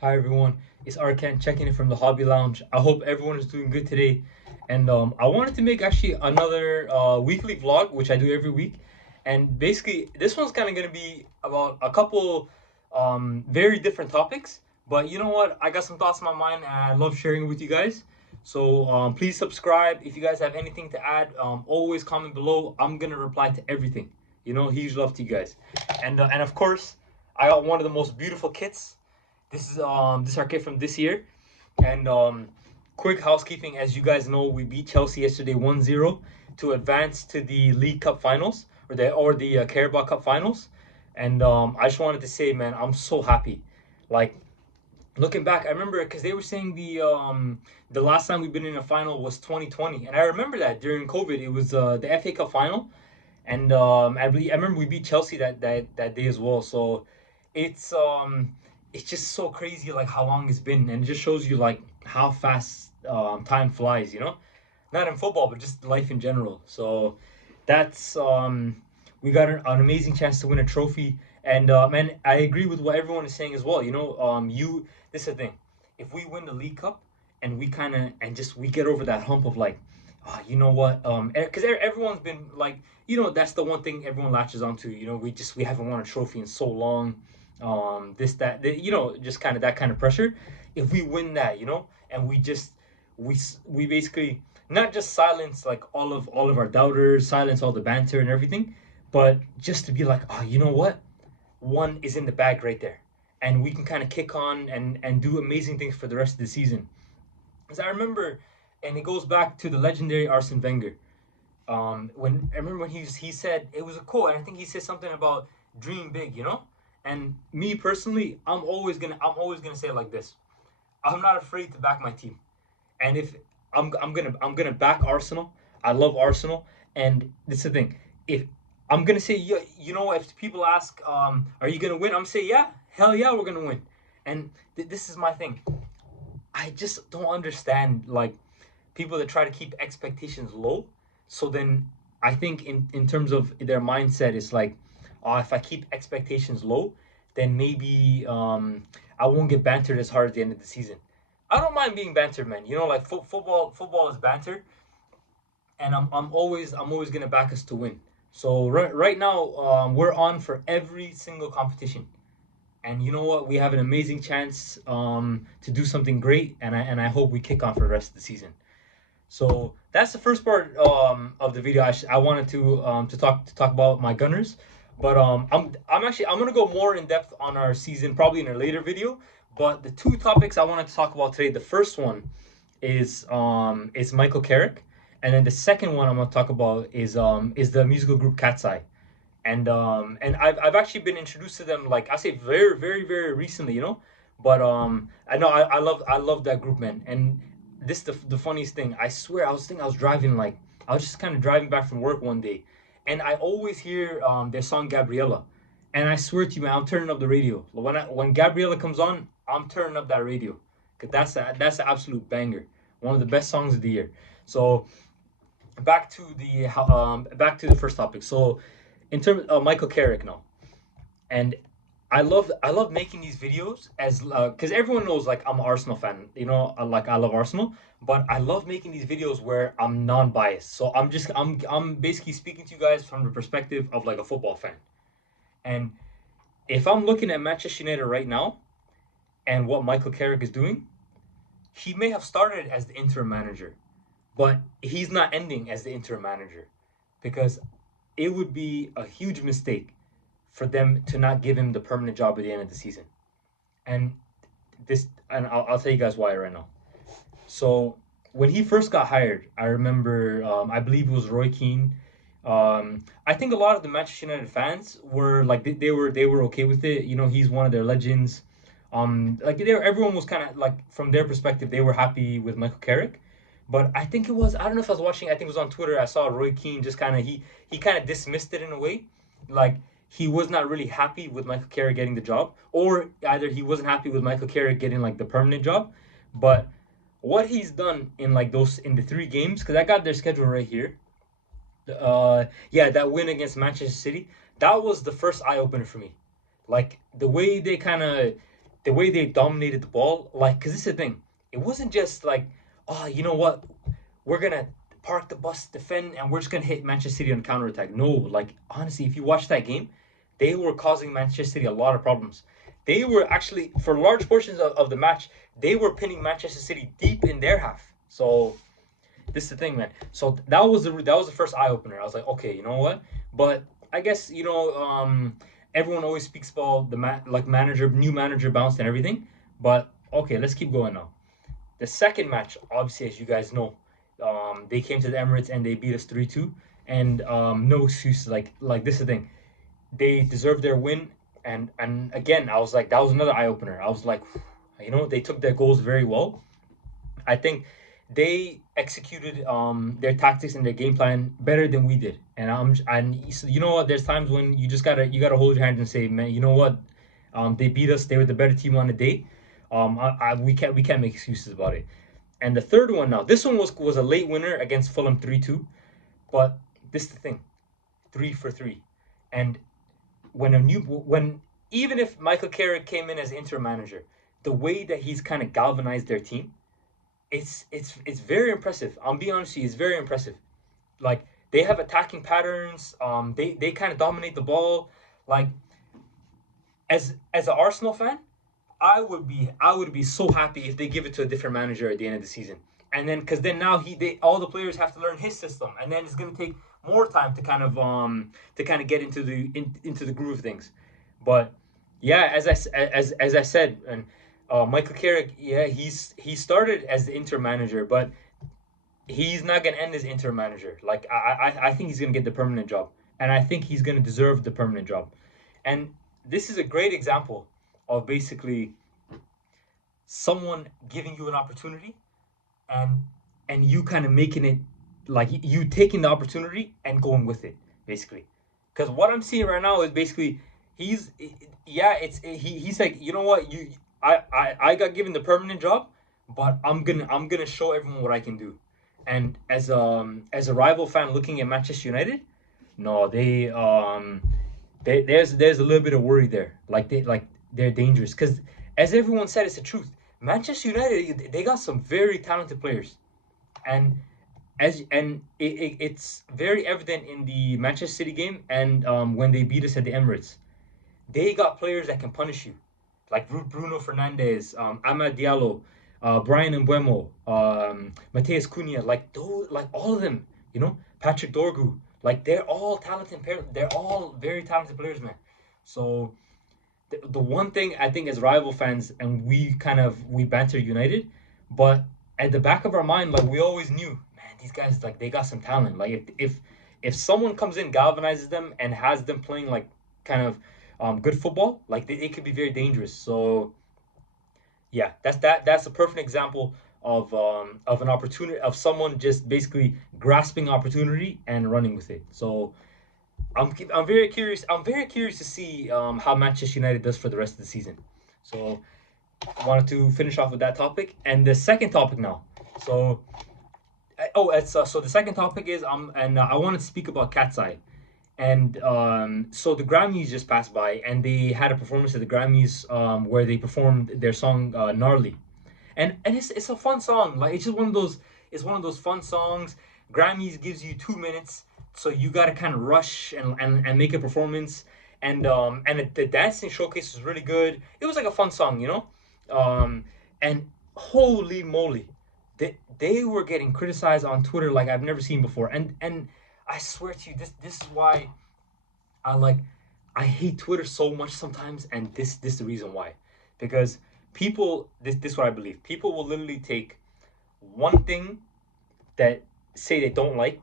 Hi everyone, it's Arkan checking in from the Hobby Lounge. I hope everyone is doing good today. And I wanted to make actually another weekly vlog, which I do every week. And basically, this one's kind of going to be about a couple very different topics. But you know what? I got some thoughts in my mind and I love sharing it with you guys. So please subscribe. If you guys have anything to add, always comment below. I'm going to reply to everything. Huge love to you guys. And of course, I got one of the most beautiful kits. This is our kit from this year. And quick housekeeping, as you guys know, we beat Chelsea yesterday 1-0 to advance to the League Cup finals or the Carabao Cup finals. And I just wanted to say, man, I'm so happy. Like looking back, I remember because they were saying the last time we've been in a final was 2020, and I remember that during COVID it was the FA Cup final, and I remember we beat Chelsea that day as well. So it's um it's just so crazy like how long it's been, and it just shows you like how fast time flies. Not in football, but just life in general. So that's we got an amazing chance to win a trophy, and I agree with what everyone is saying as well. You this is the thing. If we win the League Cup and we kind of and just we get over that hump of like, you know what? Because everyone's been like, that's the one thing everyone latches onto. We haven't won a trophy in so long. This that just kind of that kind of pressure. If we win that, and we basically not just silence like all of our doubters, silence all the banter and everything, but just to be like, you know what? One is in the bag right there, and we can kind of kick on and do amazing things for the rest of the season. Because I remember, and it goes back to the legendary Arsene Wenger. When I remember when he said it was a quote, and I think he said something about dream big. And me personally, I'm always gonna say it like this. I'm not afraid to back my team, and if I'm gonna back Arsenal. I love Arsenal, and this is the thing. If I'm gonna say, yeah, if people ask, are you gonna win? I'm gonna say, yeah, hell yeah, we're gonna win. And this is my thing. I just don't understand like people that try to keep expectations low. So then I think in terms of their mindset, it's like, if I keep expectations low, then maybe I won't get bantered as hard at the end of the season. I don't mind being bantered, man. Like football is banter, and I'm always gonna back us to win. So right now, we're on for every single competition, and you know what? We have an amazing chance to do something great, and I hope we kick on for the rest of the season. So that's the first part of the video. I wanted to talk about my Gunners, but I'm gonna go more in depth on our season probably in a later video. But the two topics I wanted to talk about today, the first one is Michael Carrick, and then the second one I'm gonna talk about is the musical group KATSEYE. And I've actually been introduced to them like I say very very very recently, but I know I love that group, man. And this the funniest thing, I swear I was driving, like I was just kind of driving back from work one day, and I always hear their song Gabriela, and I swear to you, man, I'm turning up the radio when Gabriela comes on. I'm turning up that radio because that's an absolute banger, one of the best songs of the year. So back to the first topic. So in terms of Michael Carrick now, and I love making these videos as because everyone knows like I'm an Arsenal fan, like I love Arsenal, but I love making these videos where I'm non-biased. So I'm basically speaking to you guys from the perspective of like a football fan. And if I'm looking at Manchester United right now and what Michael Carrick is doing, he may have started as the interim manager, but he's not ending as the interim manager because it would be a huge mistake for them to not give him the permanent job at the end of the season. And I'll tell you guys why right now. So when he first got hired, I remember I believe it was Roy Keane. I think a lot of the Manchester United fans were like they were okay with it. He's one of their legends. Like everyone was kind of like from their perspective, they were happy with Michael Carrick. But I think it was I don't know if I was watching. I think it was on Twitter. I saw Roy Keane just kind of he kind of dismissed it in a way, like he was not really happy with Michael Carrick getting the job, or either he wasn't happy with Michael Carrick getting like the permanent job. But what he's done in like those in the three games, because I got their schedule right here. Yeah, that win against Manchester City, that was the first eye opener for me. Like the way the way they dominated the ball, like, because this is the thing, it wasn't just like, oh, you know what, we're gonna park the bus, defend, and we're just gonna hit Manchester City on counterattack. No, like, honestly, if you watch that game, they were causing Manchester City a lot of problems. They were actually, for large portions of the match, they were pinning Manchester City deep in their half. So this is the thing, man. So that was the first eye opener. I was like, okay, you know what? But I guess everyone always speaks about the new manager bounce and everything. But okay, let's keep going now. The second match, obviously, as you guys know, they came to the Emirates and they beat us 3-2. And no excuse. Like this is the thing. They deserved their win. And again, I was like, that was another eye opener. I was like, they took their goals very well. I think they executed their tactics and their game plan better than we did. And so, you know what? There's times when you gotta hold your hands and say, man, you know what? They beat us. They were the better team on the day. We can't make excuses about it. And the third one now, this one was a late winner against Fulham 3-2, but this is the thing, 3 for 3, and when even if Michael Carrick came in as interim manager, the way that he's kind of galvanized their team, it's very impressive. I'm being honest with you, it's very impressive. Like, they have attacking patterns. They kind of dominate the ball. Like, as an Arsenal fan, I would be so happy if they give it to a different manager at the end of the season. And then because then now they all the players have to learn his system, and then it's gonna take more time to kind of get into the groove of things. But yeah, as I said, and Michael Carrick, yeah, he started as the interim manager, but he's not gonna end as interim manager. Like, I think he's gonna get the permanent job, and I think he's gonna deserve the permanent job. And this is a great example of basically someone giving you an opportunity, and you kind of making it, like, you taking the opportunity and going with it, basically. Because what I'm seeing right now is basically he's yeah, he's like, you know what, I got given the permanent job, but I'm gonna show everyone what I can do. And as a rival fan looking at Manchester United, no, there's a little bit of worry there. They're dangerous because, as everyone said, it's the truth. Manchester United, they got some very talented players, and it's very evident in the Manchester City game, and when they beat us at the Emirates, they got players that can punish you, like Bruno Fernandes, Amad Diallo, Brian Mbeumo, Mateus Cunha, like those, like all of them, Patrick Dorgu, like they're all talented. They're all very talented players, man. So the one thing I think as rival fans, and we banter United, but at the back of our mind, like, we always knew, man, these guys, like, they got some talent. Like, if someone comes in, galvanizes them, and has them playing like kind of good football, like they could be very dangerous. So yeah, that's a perfect example of an opportunity, of someone just basically grasping opportunity and running with it. So I'm very curious. I'm very curious to see how Manchester United does for the rest of the season. So I wanted to finish off with that topic, and the second topic now. So it's so the second topic is I wanted to speak about KATSEYE. And so the Grammys just passed by, and they had a performance at the Grammys where they performed their song "Gnarly," and it's a fun song. Like, it's just one of those fun songs. Grammys gives you 2 minutes, so you gotta kind of rush and make a performance. And the dancing showcase was really good. It was like a fun song, and holy moly, they were getting criticized on Twitter like I've never seen before. And I swear to you, this is why I like I hate Twitter so much sometimes, and this is the reason why. Because people, this is what I believe. People will literally take one thing that say they don't like,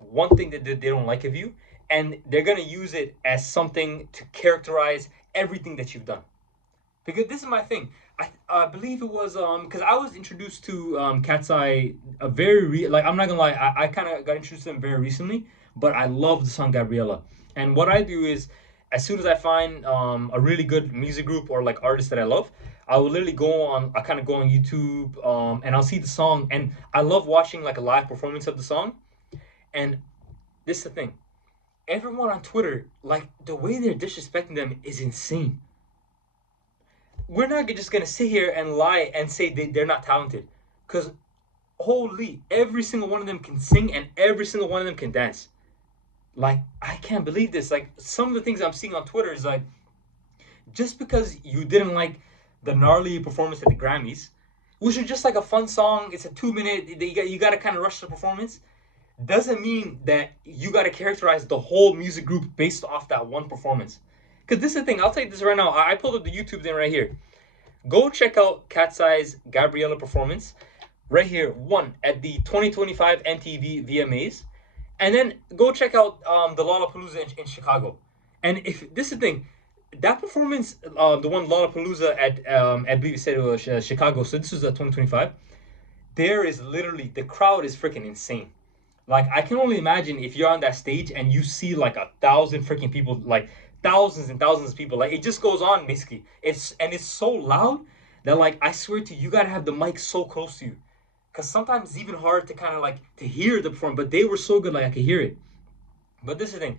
one thing that they don't like of you, and they're gonna use it as something to characterize everything that you've done. Because this is my thing. I believe it was because I was introduced to Cat's Eye a like, I'm not gonna lie, I kind of got introduced to them very recently, but I love the song Gabriela. And what I do is, as soon as I find a really good music group or like artist that I love, I kind of go on YouTube, and I'll see the song, and I love watching like a live performance of the song. And this is the thing, everyone on Twitter, like, the way they're disrespecting them is insane. we're not just gonna sit here and lie and say they're not talented, because holy, every single one of them can sing and every single one of them can dance. Like, I can't believe this. Like, some of the things I'm seeing on Twitter is like, just because you didn't like the gnarly performance at the Grammys, which is just like a fun song, it's a 2 minute, you got to kind of rush the performance, doesn't mean that you got to characterize the whole music group based off that one performance. Because this is the thing, I'll tell you this right now. I pulled up the YouTube thing right here. Go check out KATSEYE's Gabriela performance right here, one at the 2025 MTV VMAs, and then go check out the Lollapalooza in Chicago. And if this is the thing, that performance, the one Lollapalooza at I believe you said it was Chicago. So this was 2025. There is literally, the crowd is freaking insane. Like, I can only imagine if you're on that stage and you see like 1,000 freaking people, like thousands and thousands of people. Like, it just goes on basically. It's so loud that, like, I swear to you, you gotta have the mic so close to you, because sometimes it's even hard to kind of like to hear the performance. But they were so good, like I could hear it. But this is the thing.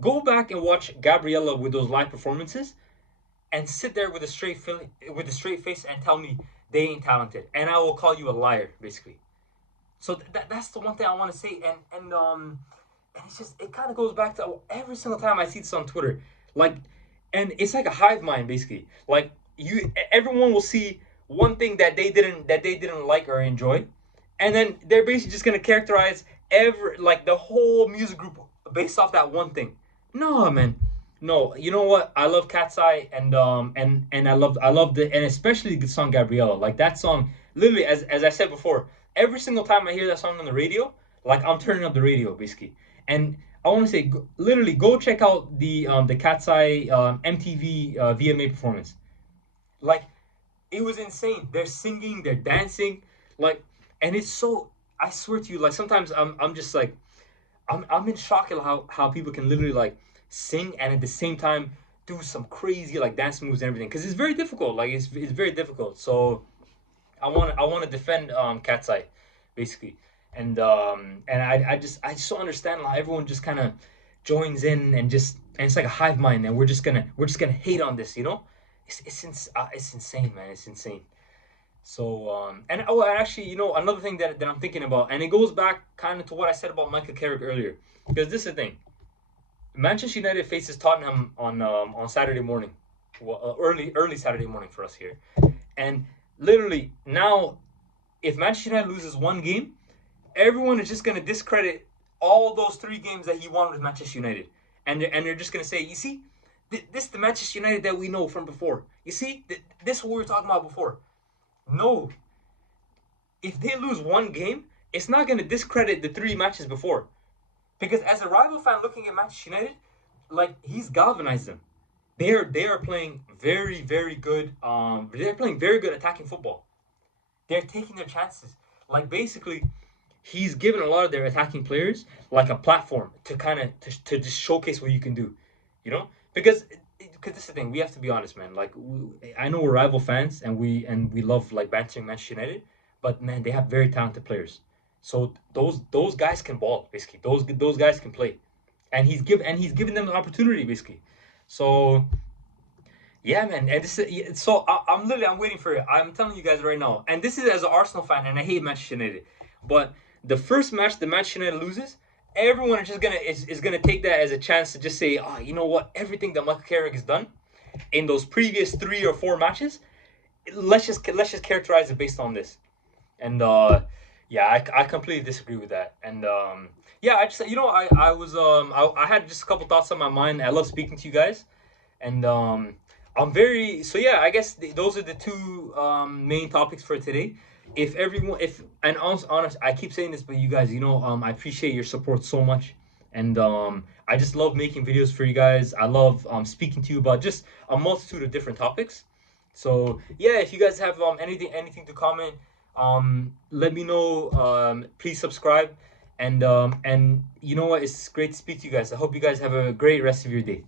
Go back and watch Gabriella with those live performances, and sit there with a straight face and tell me they ain't talented, and I will call you a liar, basically. So that's the one thing I want to say, and it's just, it kind of goes back to every single time I see this on Twitter, like, and it's like a hive mind, basically. Like, everyone will see one thing that they didn't like or enjoy, and then they're basically just gonna characterize like the whole music group based off that one thing. No, man. No, you know what? I love KATSEYE, and I love the, and especially the song Gabriella. Like, that song, literally, as I said before, every single time I hear that song on the radio, like, I'm turning up the radio basically. And I want to say, literally, go check out the KATSEYE MTV VMA performance. Like, it was insane. They're singing, they're dancing, like, and it's so. I swear to you, like, sometimes I'm just like, I'm in shock at how people can literally like sing and at the same time do some crazy like dance moves and everything, because it's very difficult. Like, it's very difficult. So I want to defend KATSEYE, basically, and I just don't understand how everyone just kind of joins in, and it's like a hive mind, and we're just gonna hate on this, you know. It's insane, man. It's insane. So and actually, you know, another thing that I'm thinking about, and it goes back kind of to what I said about Michael Carrick earlier, because this is the thing. Manchester United faces Tottenham on Saturday morning, well, early Saturday morning for us here, and literally now, if Manchester United loses one game, everyone is just gonna discredit all those 3 games that he won with Manchester United, and they're just gonna say, you see, this is the Manchester United that we know from before. You see, this is what we were talking about before. No, if they lose one game, it's not gonna discredit the 3 matches before. Because as a rival fan looking at Manchester United, like, he's galvanized them. They are playing very good. They're playing very good attacking football. They're taking their chances. Like, basically, he's given a lot of their attacking players like a platform to kind of to just showcase what you can do. You know, because this is the thing. We have to be honest, man. Like, I know we're rival fans, and we love like bantering Manchester United, but man, they have very talented players. So those guys can ball, basically. Those guys can play, and he's given them the opportunity, basically. So yeah, man. And this is, so I'm waiting for it. I'm telling you guys right now. And this is as an Arsenal fan, and I hate Manchester United. But the first match the Manchester United loses, everyone is just gonna take that as a chance to just say, oh, you know what? Everything that Michael Carrick has done in those previous 3 or 4 matches, let's just characterize it based on this. And yeah, I completely disagree with that. And yeah, I just, you know, I had just a couple thoughts on my mind. I love speaking to you guys, and I'm very, so yeah, I guess those are the 2 main topics for today. If everyone, if and honest, I keep saying this, but you guys, you know, I appreciate your support so much, and I just love making videos for you guys. I love speaking to you about just a multitude of different topics. So yeah, if you guys have anything to comment, let me know. Please subscribe, and you know what? It's great to speak to you guys. I hope you guys have a great rest of your day.